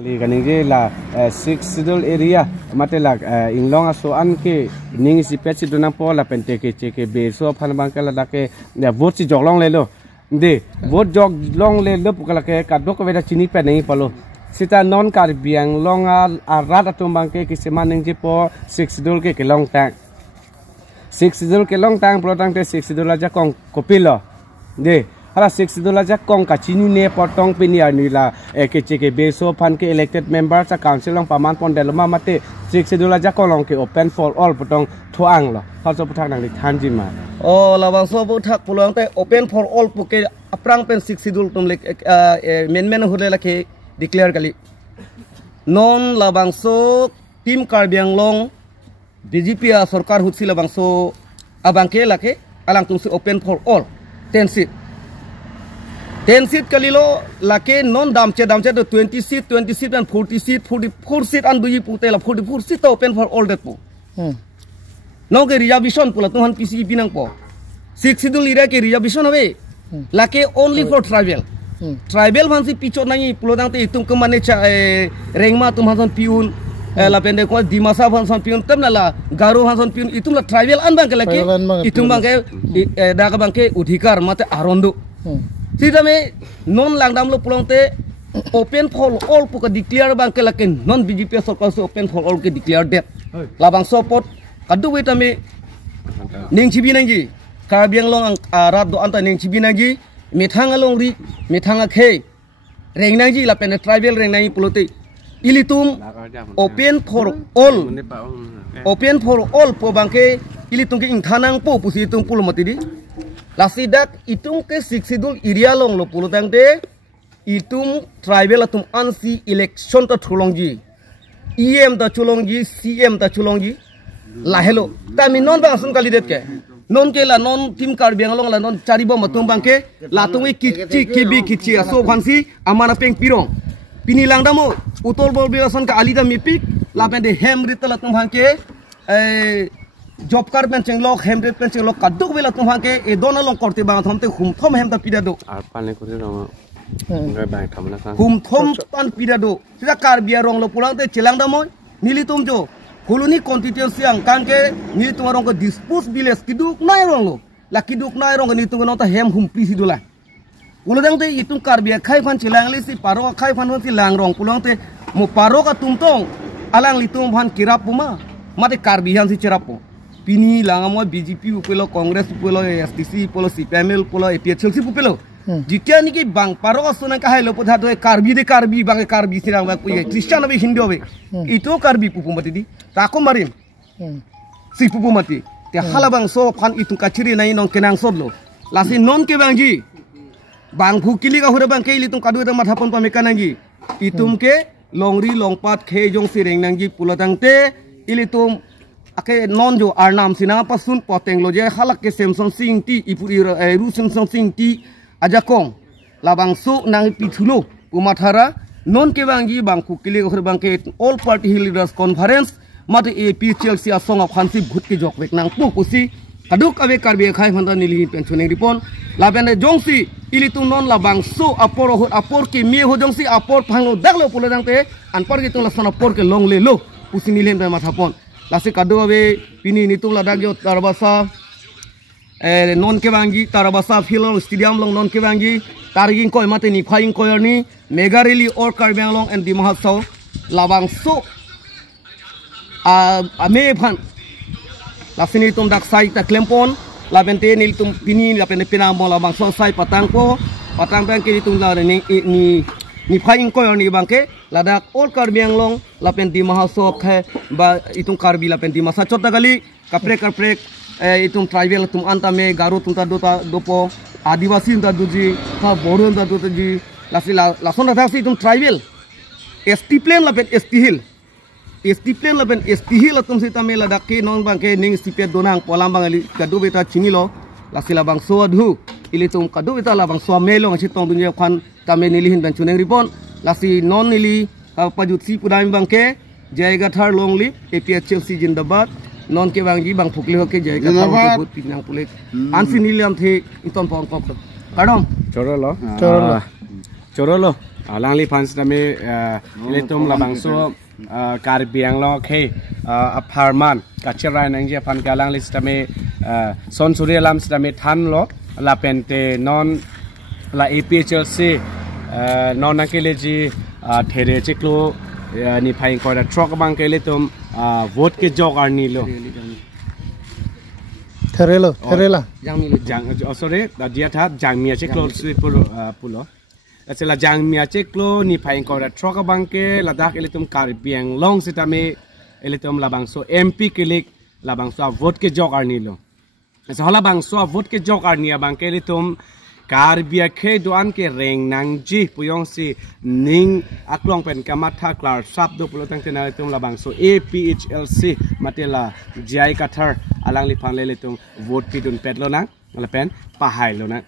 Kaningi la six sidul area matela inglong aso an ke ning si pet si dunang po la pente ke cheke be so phan bang kala dake vote si joglong le lo de vote joglong le lo pukala ke kadok ko beda chini pe nei palo sita non kar biang long a rat atum bang ke kisema ning ji po six sidul ke long tang six sidul ke long tang pro tang te six sidul aja kong kopilo de hala six dola jak kong kachini ne potong pinia nila ke beso pan ke elected members sa council long paman pondeloma mate six dola jak kong ke open for all potong thuang lo khaso puthak nang thanji ma o labang so puthak pulang te open for all puke aprang pen six sidul tum lek men hule la ke declare kali non labang so tim karbiang long BJP a sarkar hutsi labang so abang ke la ke alang tum open for all 10 seat 10 seat kalilo lake non damche to 20 seat and 40 seat 44 seat and duyi putela 44 seat open for all that po no ke reservation pula tuhan PCP nang po 6 sidul ira ke reservation ave lake only for tribal vansi pichot nangi pulodang te itum kemane cha rengma tum hanson piun la pende ko dimasa hanson piun tamna la garo hanson piun itum la tribal an bang ke lake itum bang ke daga bang ke udhikar mate arondo Sida me non langdam lo pulang te open for all puka declare bang ke lakin non BJP sarkar so open for all ke declare that labang support kadu weta me ning chibi nangi karbiang long rat do anta ning chibi nangi methanga long ri methanga khe reng nangi la pen tribal reng nangi pulote ilitum open for all po bang ke ilitum ke ingthanang po pusi tum pulomati di lasidak itung ke siksidul area long lo pulutang de itung tribal atum ansi election ta thulongji EM ta chulongji CM ta chulongji lahelo tami non bang sun kalidet ke non ke la non tim karbiang long la non charibo matung bang ke latungi kichi aso khansi amana peng pirong pini langdamo utol bol biasan ka alida mipik lapen de hem ritala tum bang ke job card penceng lok hemdet penceng lok kaduk bela tum hangke e dona long korte bang thomte humthom hem ta pidado arpane kore no ngai bang thamna sang humthom tan pidado sida kar bia rong lo pulang te chilang da moy nili tum jo koloni constituency ang kangke nili tum rong ko dispose biles kiduk nai rong lo la kiduk nai rong ni tum no ta hem hum pi sidula ulodang te itum kar bia khai fan chilang le si paro khai fan hon si lang rong pulang te mo paro ka tum tong alang litum fan kirap puma mate kar bihan si cherapo Pini langamo BJP upelo Congress upelo STC upelo CPML upelo APHLC upelo jitia ni ki bang paro asuna ka hailo potha do karbi bang karbi sirang ba kuye Christian be Hindu be itu karbi pupumati di tako marin si pupumati te hala bang so phan itu kachiri nai non kenang sodlo lasi non ke bangji bang phukili ka hore bang ke litung kadu ta mathapon pamekanangi itum ke longri longpat khe jong sireng nangji pulotang te ilitum ake non jo arnam sina pasun poteng loje halak ke Samsung sing ti ipuri ru Samsung sing ti ajakong labang so nang pithulo umathara non ke bangji bangku kile khur bangke all party leaders conference mate APHLC asong of hansi bhut ke jok bek nang pu pusi kaduk ave karbe khai phanda nili pensioning ripon labene jongsi ilitung non labang so apor ke me ho jongsi apor phanglo daklo pulodang te anpar gitung lasana por ke long le lo pusi nilen ba mathapon lasi kadu abe pini nitung ladak yo tarabasa non ke bangi tarabasa filong stadium long non ke bangi targing ko mate ni phaing ko ni megarili or karbiang long and dimahasau labang so ame phan lasini tum dak sai ta klempon labente ni tum pini lapene pina mo labang so sai patang bang ke tum la ni phaing ko ni bangke ladak or karbiang long lapen di mahasok hai ba itung karbi lapen di masa chota gali kaprek itung tribal tum anta me garo tum ta dopo adivasi ta duji ka boron ta duji lason ta si itung tribal ST plan lapen ST hill tum sita me ladak ke non bangke ning sipet donang polam bangali kadu beta chingilo lasila bang so adhu ilitung kadu beta labang so melong chitong dunya khan kame nilihin dan chuneng ripon lasi non nili pajutsi pudami bangke jaiga thar longli APHLC jindabad non ke bangji bang phukli hoke jaiga thar hoke pinang pulik ansi nilam the iton pon kop kadom chorolo Alang li pan stame ilitum labang so karbiang lo ke aparman kacerai nang je pan kalang li stame son surya lam stame than lo la pente non la APHLC non nakele ji there cheklo ni phai ko da truck bang ke ilitum vote ke jog arni lo Therela jang sorry dia tha jangmia cheklo pulo Acela jangmia cheklo ni phai ko da truck bang ke ladak ilitum karbiang long sitame ilitum labang so MP kilik labang so vote ke jog arni lo asa hala bang so vote ke jog arni bang ke ilitum Karbia ke doan ke reng nangji puyong si ning aklong pen kamatha klar sap do pulo tang tena tum labang so APHLC matela jai kathar alang li phan le tum vote pi dun petlo nang la pen pahai lo na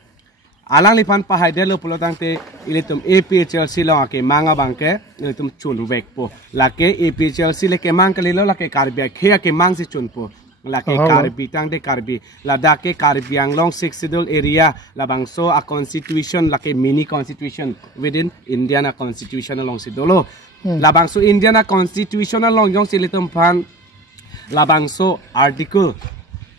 alang li phan pahai de lo pulo tang te ilitum APHLC lo ke manga bang ke ilitum chun vek po la ke APHLC le ke mang ke lo la ke karbia ke mang si chun po Lake Karbi tang de Karbi ladake Karbiang long 6 schedule area labang so a constitution like mini constitution within Indiana constitution along sidolo labang so Indiana constitution along yong silitum pan labang so article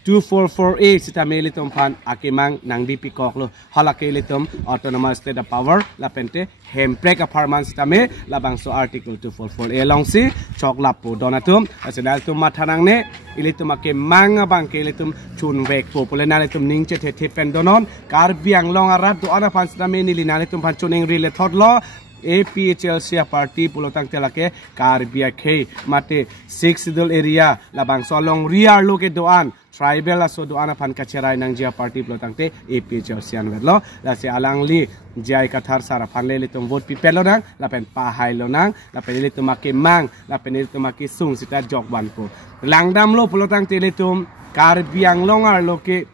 244A sita melitum pan akimang nang di pikok lo halake litum autonomous state of power la pente hemprek apartment sita me labang so article 244A long si chok lapo donatum asenal tum mathanang ne ilitum akimang bang ke litum chun vek po polena litum ning che the pen donon karbiang long arat do ana pan sita me nilina litum pan chuning rile thot lo APHLC party pulotang telake karbia ke mate 6 schedule area labang so long riar lo ke doan tribal aso doana pan kacerai nang jia party pulotang te APHLC an lo la se alang li jai kathar sara pan le litum vote pi pelo nang la pen pa hai lo nang la pen litum make mang la pen litum make sung sita jok ban po langdam lo pulotang te litum karbiang longar lo ke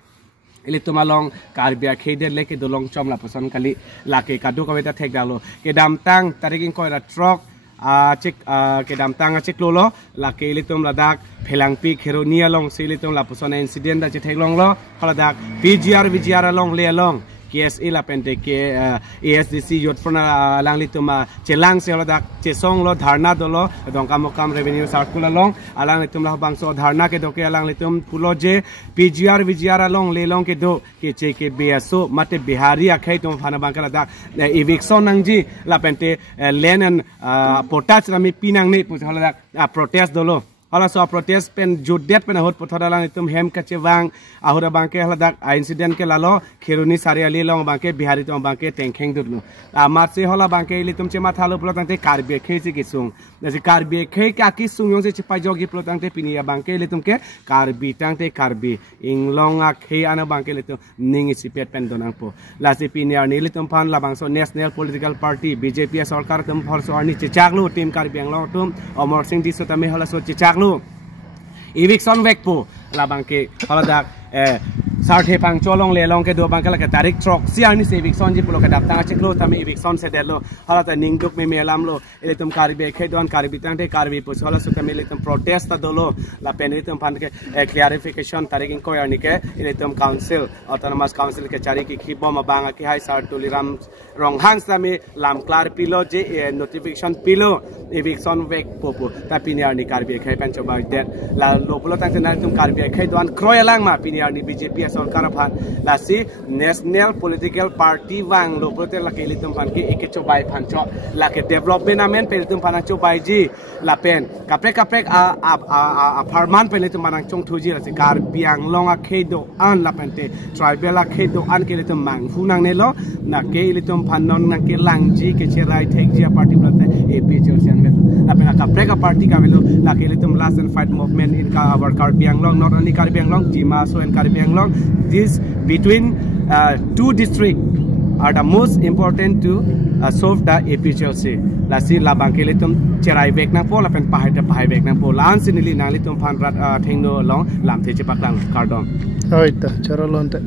Ilitum along karbia khede leke dolong chom la pasan kali lake kadu ka beta thek dalo ke dam tang tarikin ko ra truck chek ke dam tang chek lo lake ilitum ladak phelang pi kheronia long silitum la pasan incident da che thek long lo ladak VGR long le long KSA la pente ke ASDC yot fona lang lituma chelang se ladak che song lo dharna dolo dong kam revenue circular long alang litum la bang so dharna ke do ke alang litum pulo je VGR long le long ke do ke che ke BSO mate bihari akhai tum phana bang kala dak eviction nangji la pente len and potas rami pinang ne pusala dak protest dolo hala so protest pen judet pen hot pothalang itum hem kache wang ahura bangke haladak incident ke lalo kheruni sariali long bangke bihari tom bangke tengkheng dudlu amar se hola bangke litum chema thalo plotang te karbe khezi ki sung nasi karbe khe ka ki sung yong se chipai jogi plotang te pinia bangke litum ke karbi tang te karbi inglong a khe ana bangke litum ningi sipet pen donang po la se pinia ni litum phan la bangso national political party BJP sarkar tum forso arni chechaglu team karbi anglong tum omor singh di sotame hala so chechag eviction vek po labang ke haladak sarthe pang cholong le long ke do bang kala ke tarik trok siani se eviction ji pulo ke dap tang cheklo tame eviction se delo halata ningduk me melam lo eletum karbe ke don karbi tang te karbi po hala su tame eletum protest ta dolo la penitum pan ke clarification tarik ko yani ke eletum council autonomous council ke chari ki khibo ma banga ki hai sar tuliram rong hang tame lam klar pilo je notification pilo eviction vek popo ta piniar ni karbi khai pan choba det la lo pulo tang te na tum karbi khai don kroyalang ma piniar ni BJP sarkar phan lasi national political party wang lo prote la ke litum phan ke ek chobai phan cho la ke development amen pe litum phan chobai ji la pen kaprek a farman pe litum phan chong thuji la kar biang long a khedo an la pen te tribal a khedo an ke litum mang funang ne lo na ke litum phan non na ke langji ke cherai thek ji party prote APHLC an la pen kaprek party ka velo la ke litum last and fight movement in ka our kar biang long not only kar biang long jima so and kar biang long this between two districts are the most important to solve the APHLC. La si la bangkele tum cerai bek nang po la pen pahai bek nang po lan sinili nang litum phan rat thengno long lam the chepak lang kardom. Oi ta charalon ta.